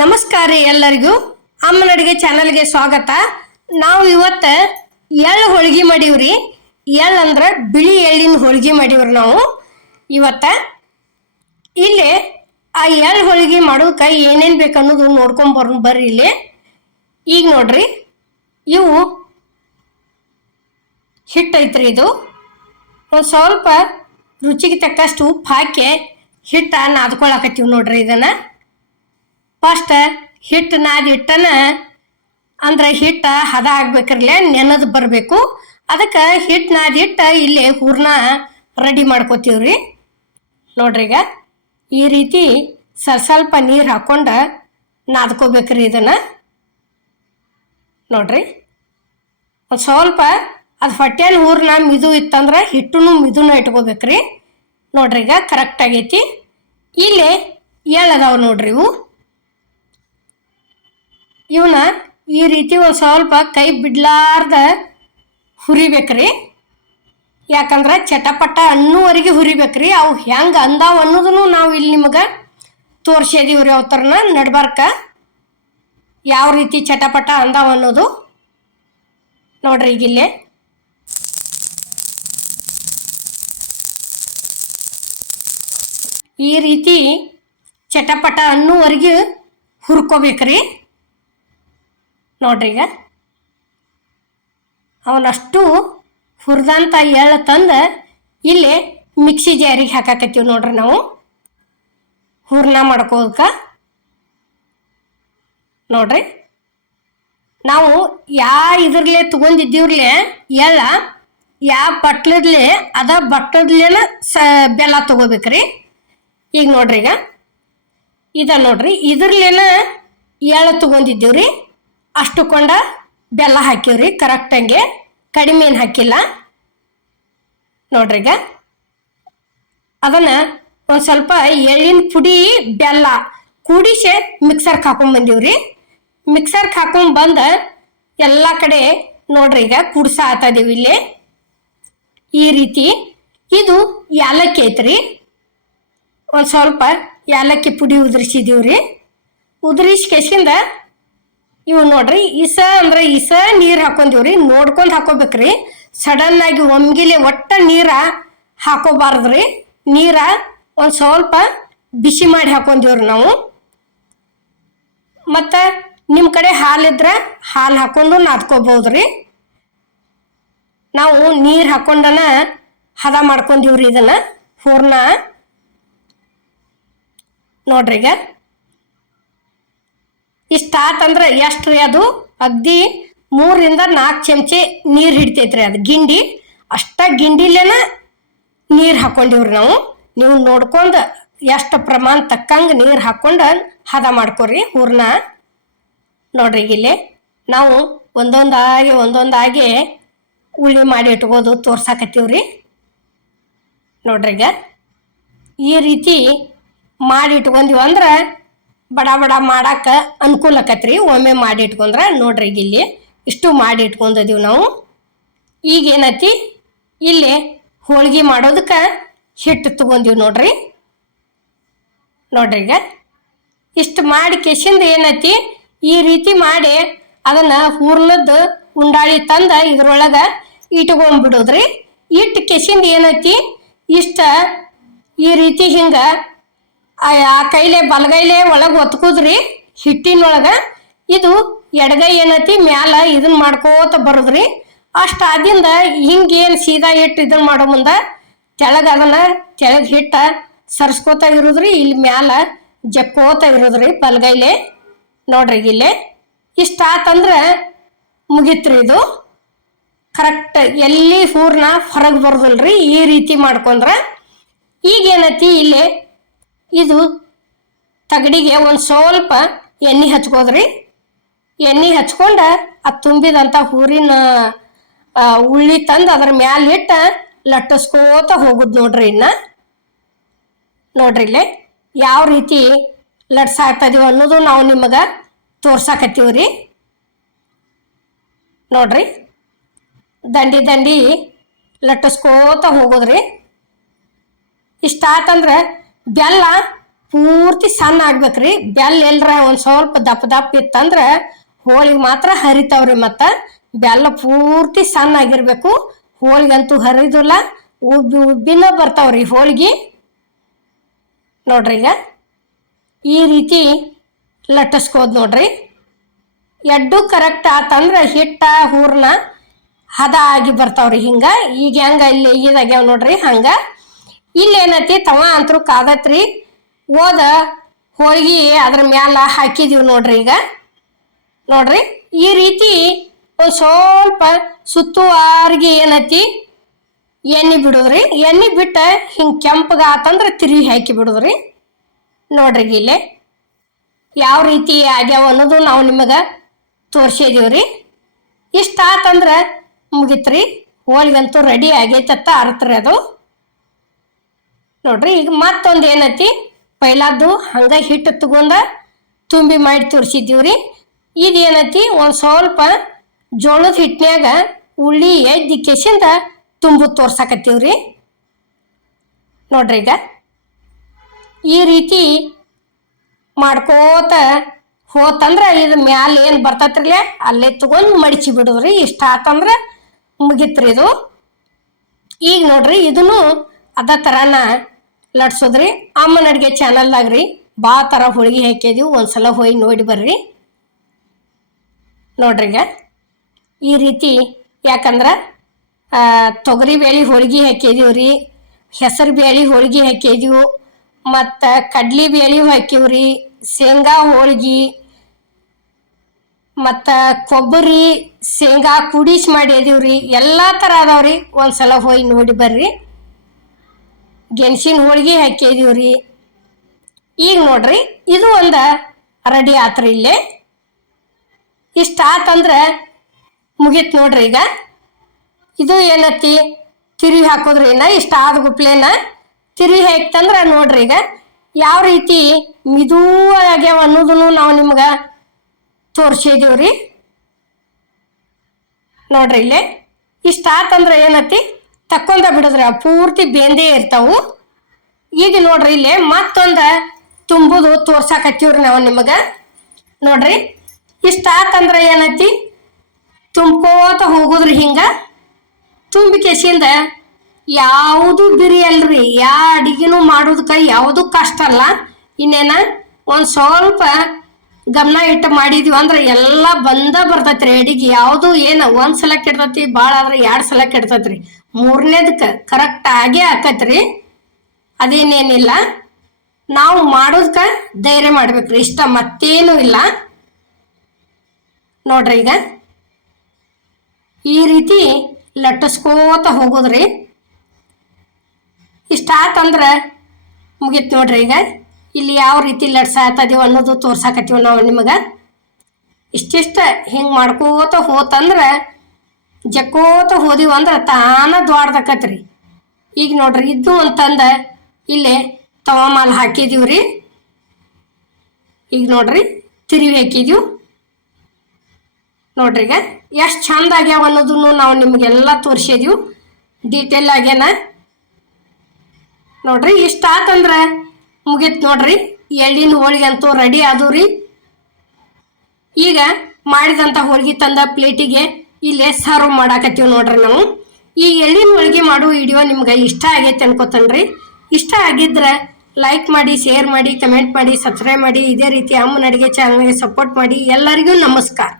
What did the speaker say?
ನಮಸ್ಕಾರ ರೀ ಎಲ್ಲರಿಗೂ. ಅಮ್ಮನ ಅಡುಗೆ ಚಾನಲ್ಗೆ ಸ್ವಾಗತ. ನಾವು ಇವತ್ತು ಎಳ್ಳು ಹೋಳಿಗೆ ಮಾಡೀವ್ರಿ. ಎಳ್ಳು ಅಂದ್ರೆ ಬಿಳಿ ಎಳ್ಳಿನ ಹೋಳಿಗೆ ಮಾಡೀವ್ರಿ ನಾವು ಇವತ್ತು. ಇಲ್ಲಿ ಆ ಎಳ್ಳು ಹೋಳಿಗೆ ಮಾಡೋಕೆ ಏನೇನು ಬೇಕು ಅನ್ನೋದು ನೋಡ್ಕೊಂಬರೋಣ ಬರ್ರಿ. ಇಲ್ಲಿ ಈಗ ನೋಡ್ರಿ, ಇವು ಹಿಟ್ಟು ಐತ್ರಿ. ಇದು ಒಂದು ಸ್ವಲ್ಪ ರುಚಿಗೆ ತಕ್ಕಷ್ಟು ಉಪ್ಪು ಹಾಕಿ ಹಿಟ್ಟು ನಾದ್ಕೊಳಕತ್ತೀವಿ ನೋಡ್ರಿ. ಇದನ್ನು ಫಸ್ಟ್ ಹಿಟ್ಟು ನಾದಿಟ್ಟನ ಅಂದ್ರೆ ಹಿಟ್ಟು ಹದ ಆಗ್ಬೇಕ್ರಲ್ಲೇ ನೆನೆದು ಬರಬೇಕು. ಅದಕ್ಕೆ ಹಿಟ್ಟು ನಾದಿಟ್ಟು ಇಲ್ಲಿ ಹೂರ್ಣ ರೆಡಿ ಮಾಡ್ಕೋತೀವ್ರಿ ನೋಡ್ರಿ. ಈಗ ಈ ರೀತಿ ಸ್ವಲ್ಪ ನೀರು ಹಾಕ್ಕೊಂಡು ನಾದ್ಕೋಬೇಕ್ರಿ ಇದನ್ನು ನೋಡ್ರಿ. ಒಂದು ಸ್ವಲ್ಪ ಅದು ಹೊಟ್ಟೆನ ಹೂರ್ಣ ಮಿದು ಇತ್ತಂದ್ರೆ ಹಿಟ್ಟು ಮಿದುನ ಇಟ್ಕೋಬೇಕ್ರಿ ನೋಡ್ರಿ. ಈಗ ಕರೆಕ್ಟ್ ಆಗೈತಿ. ಇಲ್ಲಿ ಎಳ್ಳದಾವ ನೋಡ್ರಿ. ಇವನ್ನ ಈ ರೀತಿ ಒಂದು ಸ್ವಲ್ಪ ಕೈ ಬಿಡ್ಲಾರ್ದ ಹುರಿಬೇಕ್ರಿ. ಯಾಕಂದ್ರೆ ಚಟಪಟ ಅನ್ನುವರೆಗೆ ಹುರಿಬೇಕ್ರಿ. ಅವು ಹೆಂಗೆ ಅಂದಾವ ಅನ್ನೋದನ್ನು ನಾವು ಇಲ್ಲಿ ನಿಮಗೆ ತೋರಿಸಿದೀವ್ರಿ. ಅವತರನ ನಡ್ಬಾರ್ಕ ಯಾವ ರೀತಿ ಚಟಪಟ ಅಂದಾವ ಅನ್ನೋದು ನೋಡ್ರಿ. ಈಗಿಲ್ಲೇ ಈ ರೀತಿ ಚಟಪಟ ಅನ್ನುವರೆಗೆ ಹುರ್ಕೋಬೇಕ್ರಿ ನೋಡ್ರಿ. ಈಗ ಅವನಷ್ಟು ಹುರಿದಂಥ ಎಳ್ಳು ತಂದು ಇಲ್ಲಿ ಮಿಕ್ಸಿ ಜಾರಿಗೆ ಹಾಕಾಕತ್ತೀವಿ ನೋಡ್ರಿ. ನಾವು ಹೂರ್ಣ ಮಾಡ್ಕೋದಕ್ಕೆ ನೋಡ್ರಿ. ನಾವು ಇದ್ರಲ್ಲೇ ತೊಗೊಂಡಿದ್ದೀವ್ರಲ್ಲೇ ಎಳ್ಳ ಬಟ್ಲದ್ಲೆ ಅದ ಬಟ್ಟದ್ಲೇನ ಬೆಲ್ಲ ತೊಗೋಬೇಕ್ರಿ. ಈಗ ನೋಡ್ರಿ, ಈಗ ನೋಡ್ರಿ, ಇದ್ರಲ್ಲೇನ ಎಳ್ಳು ತೊಗೊಂಡಿದ್ದೀವ್ರಿ. ಅಷ್ಟು ಕೊಂಡ ಬೆಲ್ಲ ಹಾಕಿವ್ರಿ ಕರೆಕ್ಟಂಗೆ, ಕಡಿಮೆ ಏನು ಹಾಕಿಲ್ಲ ನೋಡ್ರಿ. ಈಗ ಅದನ್ನು ಒಂದು ಸ್ವಲ್ಪ ಎಳ್ಳಿನ ಪುಡಿ ಬೆಲ್ಲ ಕೂಡಿಸಿ ಮಿಕ್ಸರ್ಗೆ ಹಾಕೊಂಡ್ಬಂದೀವ್ರಿ. ಮಿಕ್ಸರ್ಗೆ ಹಾಕೊಂಡ್ಬಂದು ಎಲ್ಲ ಕಡೆ ನೋಡ್ರಿ ಈಗ ಕುಡ್ಸಾತದೀವಿ. ಇಲ್ಲಿ ಈ ರೀತಿ ಇದು ಯಾಲಕ್ಕಿ ಐತ್ರಿ. ಒಂದು ಸ್ವಲ್ಪ ಯಾಲಕ್ಕಿ ಪುಡಿ ಉದುರಿಸಿದೀವ್ರಿ. ಉದುರಿಸಿ ಕೆಸಿಂದ ಇವು ನೋಡ್ರಿ ಇಸ ನೀರು ಹಾಕೊಂಡೀವ್ರಿ. ನೋಡ್ಕೊಂಡು ಹಾಕೋಬೇಕ್ರಿ. ಸಡನ್ನಾಗಿ ಒಮ್ಗಿಲೆ ಒಟ್ಟ ನೀರ ಹಾಕೋಬಾರ್ದ್ರಿ. ನೀರ ಒಂದು ಸ್ವಲ್ಪ ಬಿಸಿ ಮಾಡಿ ಹಾಕೊಂಡೀವ್ರಿ ನಾವು. ಮತ್ತು ನಿಮ್ಮ ಕಡೆ ಹಾಲಿದ್ರೆ ಹಾಲು ಹಾಕೊಂಡು ನಾದ್ಕೋಬೋದ್ರಿ. ನಾವು ನೀರು ಹಾಕೊಂಡನ ಹದ ಮಾಡ್ಕೊಂಡೀವ್ರಿ ಇದನ್ನು ಹೂರ್ಣ ನೋಡ್ರಿ. ಈಗ ಇಷ್ಟ ಆತಂದ್ರೆ ಎಷ್ಟು ರೀ, ಅದು ಅಗ್ದಿ 3 ರಿಂದ 4 ಚಮಚೆ ನೀರು ಹಿಡಿತೈತ್ರಿ. ಅದು ಗಿಂಡಿ ಅಷ್ಟ ಗಿಂಡಿಲೇನ ನೀರು ಹಾಕೊಂಡಿವ್ರಿ ನಾವು. ನೀವು ನೋಡ್ಕೊಂಡು ಎಷ್ಟು ಪ್ರಮಾಣ ತಕ್ಕಂಗೆ ನೀರು ಹಾಕ್ಕೊಂಡು ಹದ ಮಾಡ್ಕೊರಿ ಹೂರ್ಣ ನೋಡ್ರಿ. ಇಲ್ಲಿ ನಾವು ಒಂದೊಂದಾಗಿ ಉಳ್ಳಿ ಮಾಡಿ ಇಟ್ಬೋದು ತೋರ್ಸಾಕತ್ತೀವ್ರಿ ನೋಡ್ರಿ. ಈಗ ಈ ರೀತಿ ಮಾಡಿ ಇಟ್ಕೊಂತೀವಿ ಅಂದ್ರೆ ಬಡ ಮಾಡಕ್ಕೆ ಅನುಕೂಲ ಆಕತ್ರಿ. ಒಮ್ಮೆ ಮಾಡಿ ಇಟ್ಕೊಂಡ್ರೆ ನೋಡ್ರಿ. ಈಗ ಇಲ್ಲಿ ಇಷ್ಟು ಮಾಡಿ ಇಟ್ಕೊಂಡಿದೀವಿ ನಾವು. ಈಗ ಏನೈತಿ, ಇಲ್ಲಿ ಹೋಳಿಗೆ ಮಾಡೋದಕ್ಕೆ ಹಿಟ್ಟು ತಗೊಂತೀವಿ ನೋಡ್ರಿ. ಈಗ ಇಷ್ಟು ಮಾಡಿ ಕೆಸಿಂದ ಏನೈತಿ, ಈ ರೀತಿ ಮಾಡಿ ಅದನ್ನು ಹೂರ್ಣದ್ದು ಉಂಡಾಳಿ ತಂದು ಇದ್ರೊಳಗೆ ಇಟ್ಕೊಂಡ್ಬಿಡೋದ್ರಿ. ಇಟ್ಟು ಕೆಸಿಂದ ಏನೈತಿ, ಈ ರೀತಿ ಹಿಂಗೆ ಆ ಕೈಲೇ ಬಲಗೈಲೇ ಒಳಗೆ ಒತ್ಕುದ್ರಿ ಹಿಟ್ಟಿನೊಳಗೆ. ಇದು ಎಡಗೈ ಏನೈತಿ ಮ್ಯಾಲ ಇದನ್ನ ಮಾಡ್ಕೋತ ಬರೋದ್ರಿ. ಅಷ್ಟು ಆದಿಂದ ಹಿಂಗೇನು ಸೀದಾ ಇಟ್ಟು ಇದನ್ನ ಮಾಡೋ ಮುಂದೆ ತೆಳಗೆ ಹಿಟ್ಟ ಸರ್ಸ್ಕೋತ ಇರೋದ್ರಿ. ಇಲ್ಲಿ ಮ್ಯಾಲ ಜಕ್ಕೋತ ಇರೋದ್ರಿ ಬಲಗೈಲೆ ನೋಡ್ರಿ. ಇಲ್ಲೇ ಇಷ್ಟ ಆತಂದ್ರೆ ಮುಗಿತ್ರಿ. ಇದು ಕರೆಕ್ಟ್ ಎಲ್ಲಿ ಹೂರ್ಣ ಹೊರಗೆ ಬರೋದಿಲ್ರಿ ಈ ರೀತಿ ಮಾಡ್ಕೊಂಡ್ರೆ. ಈಗೇನೈತಿ, ಇಲ್ಲಿ ಇದು ತಗಡಿಗೆ ಒಂದು ಸ್ವಲ್ಪ ಎಣ್ಣೆ ಹಚ್ಕೋದ್ರಿ. ಎಣ್ಣೆ ಹಚ್ಕೊಂಡು ಅದು ತುಂಬಿದಂಥ ಹೂರಿನ ಉಳ್ಳಿ ತಂದು ಅದ್ರ ಮ್ಯಾಲಿಟ್ಟು ಲಟ್ಟಿಸ್ಕೋತ ಹೋಗುದು ನೋಡ್ರಿ. ನೋಡ್ರಿ ಇಲ್ಲೇ ಯಾವ ರೀತಿ ಲಟ್ಸಾಕ್ತದೀವಿ ಅನ್ನೋದು ನಾವು ನಿಮಗೆ ತೋರ್ಸಾಕತ್ತೀವ್ರಿ ನೋಡ್ರಿ. ದಂಡಿ ಲಟ್ಟಿಸ್ಕೋತ ಹೋಗೋದ್ರಿ. ಇಷ್ಟ ಆತಂದ್ರೆ ಬೆಲ್ಲ ಪೂರ್ತಿ ಸಣ್ಣ ಆಗ್ಬೇಕ್ರಿ. ಬೆಲ್ಲ ಎಲ್ರ ಒಂದ್ ಸ್ವಲ್ಪ ದಪ್ಪ ಇತ್ತಂದ್ರ ಹೋಳಿಗೆ ಮಾತ್ರ ಹರಿತಾವ್ರಿ. ಮತ್ತ ಬೆಲ್ಲ ಪೂರ್ತಿ ಸಣ್ಣ ಆಗಿರ್ಬೇಕು. ಹೋಳಿಗಂತೂ ಹರಿದಿಲ್ಲ, ಉಬ್ಬಿನ ಬರ್ತಾವ್ರಿ ಹೋಳಿಗೆ. ನೋಡ್ರಿ, ಈಗ ಈ ರೀತಿ ಲಟ್ಟಿಸ್ಕೋದ್ ನೋಡ್ರಿ. ಎಡ್ಡು ಕರೆಕ್ಟ್ ಆತಂದ್ರ ಹಿಟ್ಟ ಹೂರ್ಣ ಹದ ಆಗಿ ಬರ್ತಾವ್ರಿ. ಹಿಂಗ ಈಗ ಹೆಂಗ ಇಲ್ಲಿ ಇದಾಗ್ಯಾವ ನೋಡ್ರಿ, ಹಂಗ ಇಲ್ಲಿ ಏನೈತಿ ತವ ಅಂತರೂ ಕಾದತ್ರಿ. ಓದ ಹೋಳಿಗೆ ಅದ್ರ ಮ್ಯಾಲ ಹಾಕಿದೀವಿ ನೋಡ್ರಿ. ಈಗ ನೋಡ್ರಿ, ಈ ರೀತಿ ಒಂದ್ ಸ್ವಲ್ಪ ಸುತ್ತುವಾರಿಗೆ ಏನೈತಿ ಎಣ್ಣೆ ಬಿಡುದ್ರಿ. ಎಣ್ಣೆ ಬಿಟ್ಟ ಹಿಂಗ್ ಕೆಂಪಗ ಆತಂದ್ರ ತಿರುವಿ ಹಾಕಿ ಬಿಡುದ್ರಿ. ನೋಡ್ರಿ, ಇಲ್ಲೇ ಯಾವ ರೀತಿ ಆಗ್ಯಾವ ಅನ್ನೋದು ನಾವು ನಿಮಗ ತೋರ್ಸಿದೀವ್ರಿ. ಇಷ್ಟ ಆತಂದ್ರ ಮುಗಿತ್ರಿ, ಹೋಳಿಗಂತೂ ರೆಡಿ ಆಗೈತತ್ತ ಅರ್ತ್ರಿ ಅದು. ನೋಡ್ರಿ, ಈಗ ಮತ್ತೊಂದು ಏನೈತಿ ಪೈಲಾದ್ದು ಹಂಗ ಹಿಟ್ಟು ತಗೊಂಡ ತುಂಬಿ ಮಾಡಿ ತೋರಿಸಿದ್ದೀವ್ರಿ. ಇದೇನೈತಿ ಒಂದ್ ಸ್ವಲ್ಪ ಜೋಳದ ಹಿಟ್ನ್ಯಾಗ ಉಳ್ಳಿ ಎದ್ದಿ ಕೆಸಿಂದ ತುಂಬು ತೋರ್ಸಾಕತ್ತೀವ್ರಿ. ನೋಡ್ರಿ, ಈಗ ಈ ರೀತಿ ಮಾಡ್ಕೋತ ಹೋತಂದ್ರ ಇದ್ರ ಮ್ಯಾಲ ಏನ್ ಬರ್ತೈತ್ರಿಲೆ ಅಲ್ಲೇ ತಗೊಂಡ್ ಮಡಿಚಿ ಬಿಡುದ್ರಿ. ಇಷ್ಟ ಆತಂದ್ರ ಮುಗಿತ್ರಿ ಇದು. ಈಗ ನೋಡ್ರಿ, ಇದನ್ನು ಅದ ತರಾನ ಲಟ್ಸೋದ್ರಿ. ಅಮ್ಮನ ಅಡ್ಗೆ ಚಾನಲ್ದಾಗ್ರಿ ಭಾಳ ಥರ ಹೋಳಿಗೆ ಹಾಕಿದೀವಿ, ಒಂದ್ಸಲ ಹೋಗಿ ನೋಡಿ ಬರ್ರಿ. ನೋಡ್ರಿ, ಈಗ ಈ ರೀತಿ ಯಾಕಂದ್ರ ತೊಗರಿ ಬೇಳೆ ಹೋಳಿಗೆ ಹಾಕಿದೀವ್ರಿ, ಹೆಸರು ಬೇಳೆ ಹೋಳಿಗೆ ಹಾಕಿದೀವಿ, ಮತ್ತು ಕಡ್ಲಿ ಬೇಳೆ ಹಾಕಿವ್ರಿ, ಶೇಂಗಾ ಹೋಳಿಗೆ, ಮತ್ತು ಕೊಬ್ಬರಿ ಶೇಂಗಾ ಕುಡಿಸಿ ಮಾಡಿದೀವ್ರಿ. ಎಲ್ಲ ಥರ ಅದಾವ್ರಿ, ಒಂದ್ಸಲ ಹೋಗಿ ನೋಡಿ ಬರ್ರಿ. ಗೆಣಸಿನ ಹೋಳಿಗೆ ಹಾಕಿದೀವ್ರಿ. ಈಗ ನೋಡ್ರಿ, ಇದು ಒಂದು ರೆಡಿ ಆತ್ರಿ. ಇಲ್ಲೇ ಇಷ್ಟ ಆತಂದ್ರ ಮುಗೀತು ನೋಡ್ರಿ. ಈಗ ಇದು ಏನತಿ ತಿರುವಿ ಹಾಕೋದ್ರಿ. ಇಷ್ಟ ಆದ ಗುಪ್ಲೇನ ತಿರುವಿ ಹಾಕ್ತಂದ್ರ ನೋಡ್ರಿ, ಈಗ ಯಾವ ರೀತಿ ಮಿದುವಾಗ್ಯಾವ ಅನ್ನೋದನ್ನು ನಾವು ನಿಮ್ಗೆ ತೋರಿಸಿದೀವ್ರಿ. ನೋಡ್ರಿ, ಇಲ್ಲೇ ಇಷ್ಟ ಆತಂದ್ರ ಏನತಿ ತಕ್ಕೊಂಡ ಬಿಡದ್ರಿ, ಪೂರ್ತಿ ಬೆಂದೇ ಇರ್ತಾವು. ಈಗ ನೋಡ್ರಿ, ಇಲ್ಲೇ ಮತ್ತೊಂದು ತುಂಬುದು ತೋರ್ಸಾಕತ್ತೀವ್ರಿ ನಾವು ನಿಮಗೆ. ನೋಡ್ರಿ, ಇಷ್ಟ ಆತಂದ್ರ ಏನೈತಿ ತುಂಬ್ಕೋತ ಹೋಗುದ್ರಿ. ಹಿಂಗ ತುಂಬಿ ಕೆಸಿಂದ ಯಾವುದು ಬಿರಿ ಅಲ್ರಿ, ಯಾ ಅಡಿಗೆನೂ ಮಾಡೋದಕ್ಕೆ ಯಾವುದು ಕಷ್ಟ ಅಲ್ಲ. ಇನ್ನೇನ ಒಂದು ಸ್ವಲ್ಪ ಗಮನ ಇಟ್ಟು ಮಾಡಿದೀವಿ ಅಂದ್ರೆ ಎಲ್ಲ ಬರ್ತೈತ್ರಿ ಅಡಿಗೆ. ಯಾವುದು ಏನು ಒಂದ್ಸಲ ಕೆಡ್ತೈತಿ, ಭಾಳ ಆದ್ರೆ 2 ಸಲ ಕೆಡ್ತೈತ್ರಿ, 3ನೇದಕ್ಕೆ ಕರೆಕ್ಟ್ ಆಗೇ ಆಕತ್ರಿ. ಅದೇನೇನಿಲ್ಲ, ನಾವು ಮಾಡೋದಕ್ಕೆ ಧೈರ್ಯ ಮಾಡ್ಬೇಕ್ರಿ, ಇಷ್ಟ ಮತ್ತೇನು ಇಲ್ಲ. ನೋಡ್ರಿ, ಈಗ ಈ ರೀತಿ ಲಟ್ಟಿಸ್ಕೋತ ಹೋಗೋದ್ರಿ. ಇಷ್ಟ ಆತಂದ್ರ ಮುಗೀತು ನೋಡ್ರಿ. ಈಗ ಇಲ್ಲಿ ಯಾವ ರೀತಿ ಲಟ್ಸಾಕತ್ತೀವಿ ಅನ್ನೋದು ತೋರ್ಸಾಕತ್ತೀವಿ ನಾವು ನಿಮಗೆ. ಇಷ್ಟಿಷ್ಟ ಹಿಂಗೆ ಮಾಡ್ಕೋತ ಹೋತಂದ್ರೆ ಜಕ್ಕೋತ ಹೋದಿವಿ ಅಂದ್ರೆ ತಾನ ದ್ವಾಡ್ದಕತ್ರಿ. ಈಗ ನೋಡ್ರಿ, ಇದ್ದು ಅಂತಂದ ಇಲ್ಲೇ ತವಾ ಮಾಲ್ ಹಾಕಿದೀವ್ರಿ. ಈಗ ನೋಡ್ರಿ, ತಿರುವಿ ಹಾಕಿದೀವಿ. ನೋಡ್ರಿ, ಈಗ ಎಷ್ಟು ಚಂದ ಆಗ್ಯಾವ ಅನ್ನೋದನ್ನು ನಾವು ನಿಮಗೆಲ್ಲ ತೋರಿಸಿದೀವಿ, ಡೀಟೇಲ್ ಆಗ್ಯಾನ. ನೋಡ್ರಿ, ಇಷ್ಟ ಆತಂದ್ರೆ ಮುಗೀತು ನೋಡ್ರಿ. ಎಳ್ಳಿನ ಹೋಳಿಗೆ ಅಂತೂ ರೆಡಿ ಆದವ್ರಿ. ಈಗ ಮಾಡಿದಂಥ ಹೋಳಿಗೆ ತಂದ ಪ್ಲೇಟಿಗೆ ಇಲ್ಲೇ ಸರ್ವ್ ಮಾಡಾಕತ್ತೀವಿ ನೋಡ್ರಿ ನಾವು. ಈ ಎಳ್ಳಿನ ಹೋಳಿಗೆ ಮಾಡೋ ವಿಡಿಯೋ ನಿಮ್ಗೆ ಇಷ್ಟ ಆಗೈತೆ ಅನ್ಕೋತನ್ರಿ. ಇಷ್ಟ ಆಗಿದ್ರೆ ಲೈಕ್ ಮಾಡಿ, ಶೇರ್ ಮಾಡಿ, ಕಮೆಂಟ್ ಮಾಡಿ, ಸಬ್ಸ್ಕ್ರೈಬ್ ಮಾಡಿ. ಇದೇ ರೀತಿ ಅಮ್ಮನ ಅಡುಗೆ ಚಾನಲ್ಗೆ ಸಪೋರ್ಟ್ ಮಾಡಿ. ಎಲ್ಲರಿಗೂ ನಮಸ್ಕಾರ.